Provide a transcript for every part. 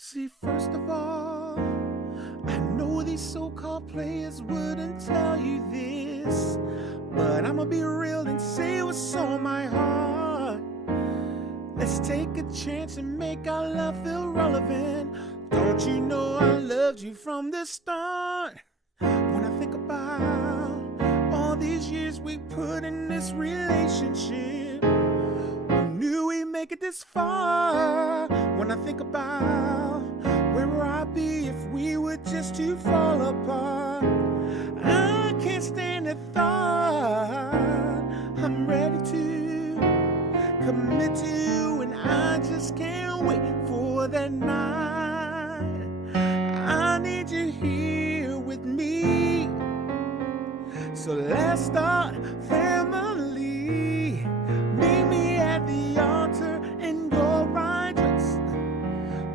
See, first of all, I know these so-called players wouldn't tell you this, but I'ma be real and say what's on my heart. Let's take a chance and make our love feel relevant. Don't you know I loved you from the start? When I think about all these years we put in this relationship, who knew we'd make it this far? When I think about where would I be if we were just to fall apart, I can't stand the thought. I'm ready to commit to you, and I just can't wait for that night. I need you here with me, so let's start family. Meet me at the altar in your right dress.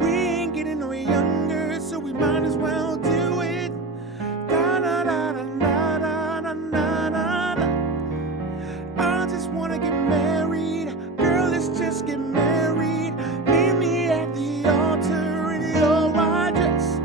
We ain't getting no younger, so we might as well do it. Da da da da da da da da da. I just wanna get married, girl. Let's just get married. Meet me at the altar in your white dress.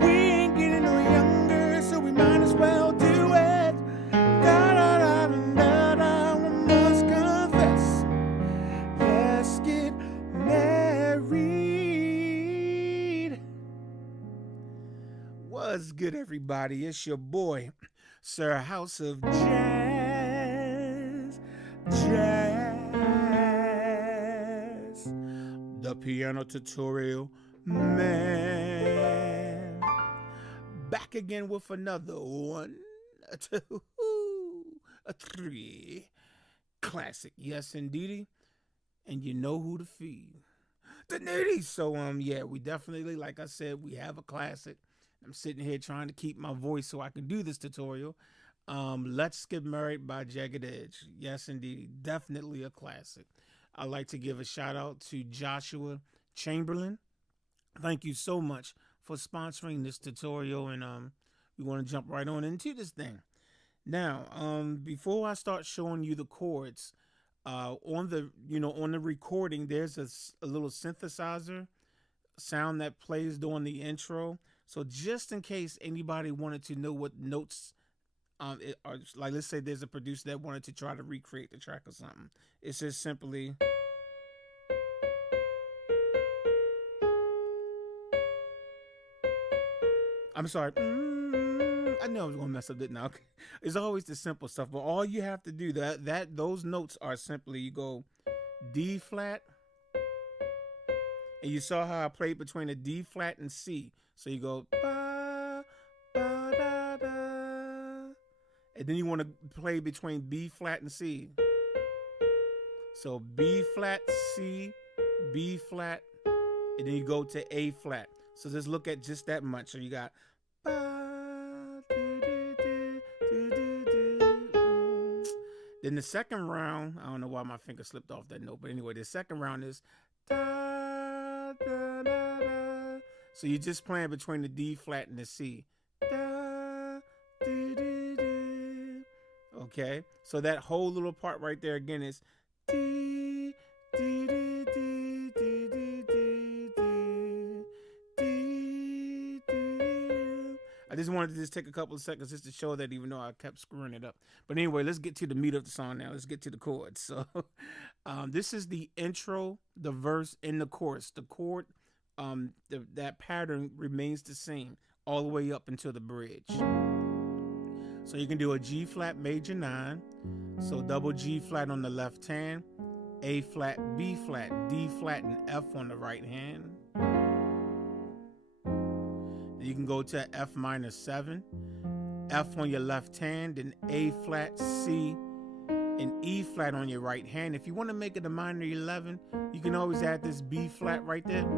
We ain't getting no younger, so we might as well do it. Da da da da da. We must confess. Let's get married. What's good, everybody? It's your boy, Sir House of Jazz. The piano tutorial man. Back again with another one, a two, a three. Classic, yes indeedy. And you know who to feed. The nitty. So yeah, we definitely, like I said, we have a classic. I'm sitting here trying to keep my voice so I can do this tutorial. Let's Get Married by Jagged Edge. Yes indeed, definitely a classic. I'd like to give a shout out to Joshua Chamberlain. Thank you so much for sponsoring this tutorial, and we want to jump right on into this thing. Now, before I start showing you the chords, on the recording, there's a little synthesizer sound that plays during the intro. So just in case anybody wanted to know what notes, like let's say there's a producer that wanted to try to recreate the track or something, it says simply. I'm sorry. I know I was gonna mess up, didn't I? Okay. It's always the simple stuff, but all you have to do those notes are simply you go D flat, and you saw how I played between a D flat and C. So you go ba ba da da, and then you want to play between B flat and C. So B flat, C, B flat, and then you go to A flat. So just look at just that much. So you got ba, do, do, do, do, do, do. Then the second round, I don't know why my finger slipped off that note, but anyway, the second round is da, da, da, da. So you're just playing between the D flat and the C. Da, do, do, do. Okay, so that whole little part right there again is D, D, D, D, D, D, D, D, D. I just wanted to just take a couple of seconds just to show that, even though I kept screwing it up. But anyway, let's get to the meat of the song now. Let's get to the chords. So this is the intro, the verse, and the chorus. The chord, that pattern remains the same all the way up until the bridge. So you can do a G flat major 9, so double G flat on the left hand, A flat, B flat, D flat, and F on the right hand. Then you can go to F minor 7, F on your left hand, then A flat, C, and E flat on your right hand. If you want to make it a minor 11, you can always add this B flat right there.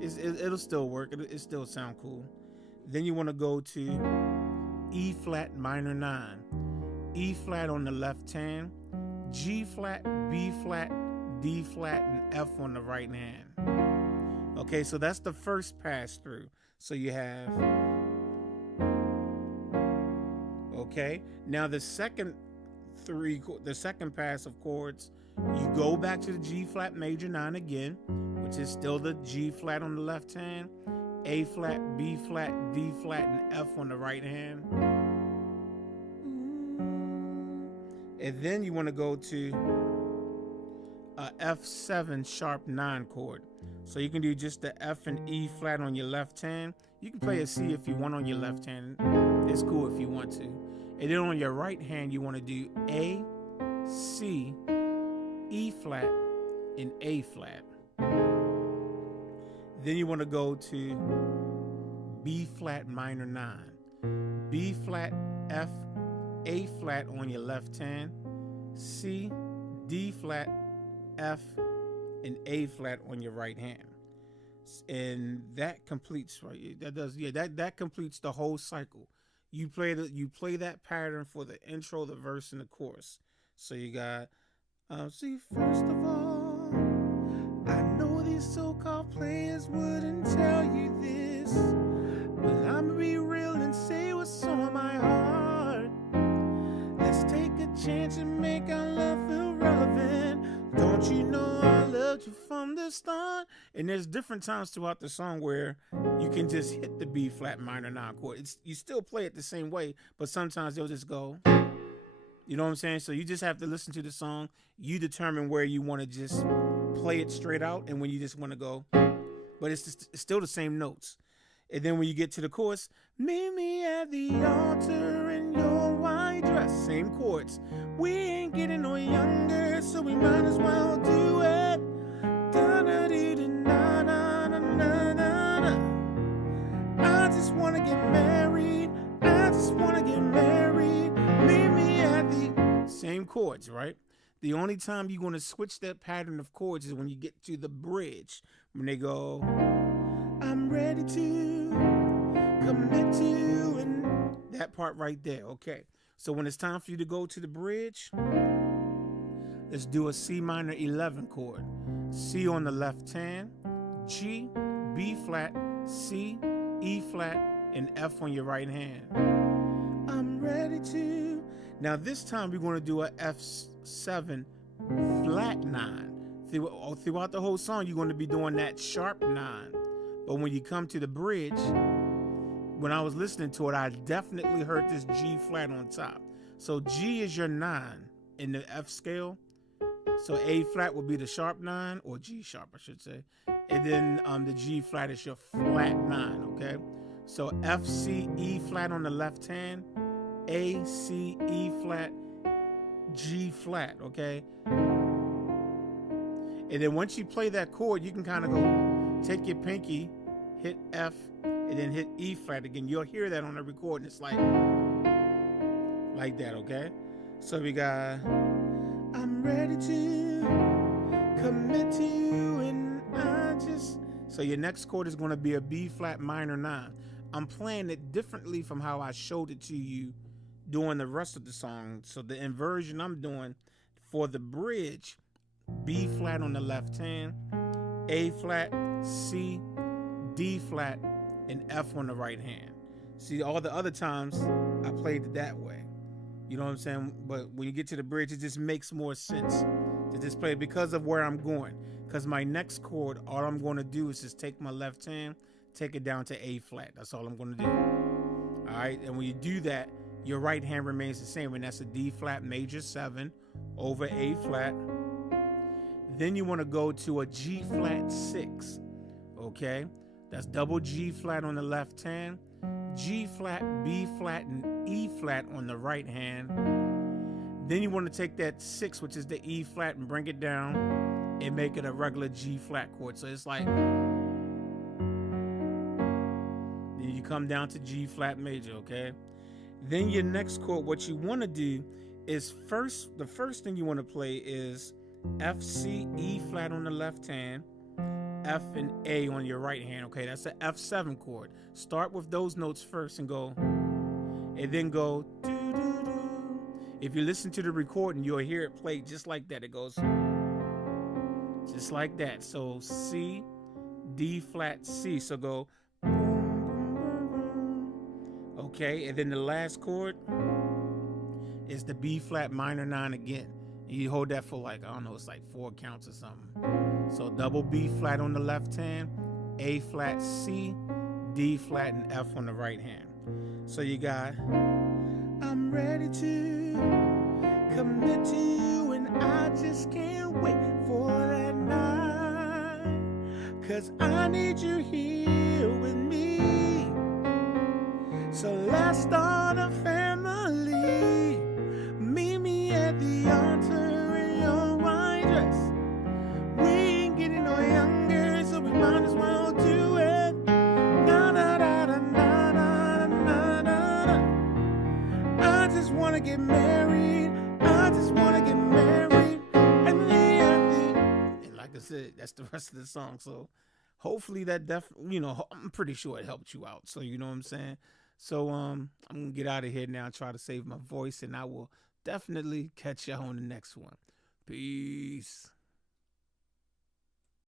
It'll still work. It still sound cool. Then you want to go to E flat minor 9, E flat on the left hand, G flat, B flat, D flat, and F on the right hand. Okay, so that's the first pass through. So you have, okay, now the second the second pass of chords, you go back to the G flat major 9 again, which is still the G flat on the left hand, A flat, B flat, D flat, and F on the right hand. And then you want to go to a F7 sharp 9 chord. So you can do just the F and E flat on your left hand. You can play a C if you want on your left hand. It's cool if you want to. And then on your right hand, you want to do A, C, E flat, and A flat. Then you want to go to B flat minor 9. B flat, F, A flat on your left hand. C, D flat, F, and A flat on your right hand. And that completes, right? That completes the whole cycle. You play that pattern for the intro, the verse, and the chorus. So you got, see, first of all, I know these so-called players wouldn't tell you this, but I'ma be real and say what's on my heart. Let's take a chance and make our love feel relevant. Don't you know I loved you from the start? And there's different times throughout the song where you can just hit the B flat minor 9 chord. You still play it the same way, but sometimes they'll just go. You know what I'm saying? So you just have to listen to the song. You determine where you want to just play it straight out and when you just want to go. But it's still the same notes. And then when you get to the chorus, meet me at the altar in your white dress. Same chords. We ain't getting no younger, so we might as well do it. I just want to get married. I just want to get married. Meet me at the... Same chords, right? The only time you're going to switch that pattern of chords is when you get to the bridge. When they go, I'm ready to commit to, and that part right there, okay? So when it's time for you to go to the bridge, let's do a C minor 11 chord. C on the left hand, G, B flat, C, E flat, and F on your right hand. I'm ready to. Now this time we're going to do a F7 flat 9. Throughout the whole song, you're going to be doing that sharp 9. But when you come to the bridge, when I was listening to it, I definitely heard this G flat on top. So G is your 9 in the F scale. So A flat would be the sharp 9, or G sharp, I should say. And then the G flat is your flat 9, okay? So F, C, E flat on the left hand, A, C, E flat, G flat, okay? And then once you play that chord, you can kind of go, take your pinky, hit F, and then hit E flat again. You'll hear that on the recording. It's like that, okay? So we got, I'm ready to commit to you, and I just... So your next chord is going to be a B flat minor 9. I'm playing it differently from how I showed it to you during the rest of the song. So the inversion I'm doing for the bridge, B flat on the left hand, A flat, C, D flat, and F on the right hand. See, all the other times I played it that way. You know what I'm saying? But when you get to the bridge, it just makes more sense to just play it because of where I'm going. Because my next chord, all I'm going to do is just take my left hand, take it down to A flat. That's all I'm going to do. All right? And when you do that, your right hand remains the same, and that's a D flat major 7 over A flat. Then you want to go to a G flat 6, okay? That's double G flat on the left hand, G flat, B flat, and E flat on the right hand. Then you want to take that 6, which is the E flat, and bring it down and make it a regular G flat chord. So it's like, then you come down to G flat major, okay? Then your next chord, what you want to do is the first thing you want to play is F, C, E flat on the left hand, F and A on your right hand, okay? That's an F7 chord. Start with those notes first and go, and then go, doo-doo-doo. If you listen to the recording, you'll hear it play just like that. It goes just like that. So C, D flat, C. So go, okay? And then the last chord is the B flat minor 9 again. You hold that for like, I don't know, it's like 4 counts or something. So double B flat on the left hand, A flat C, D flat and F on the right hand. So you got, I'm ready to commit to you and I just can't wait for that night, 'cause I need you here with me. So let's start a family. Meet me at the altar in your white dress. We ain't getting no younger, so we might as well do it. Na na na na na na na na. I just wanna get married. I just wanna get married. And like I said, that's the rest of the song. So hopefully that I'm pretty sure it helped you out. So you know what I'm saying. So I'm gonna get out of here now, try to save my voice, and I will definitely catch y'all on the next one. Peace.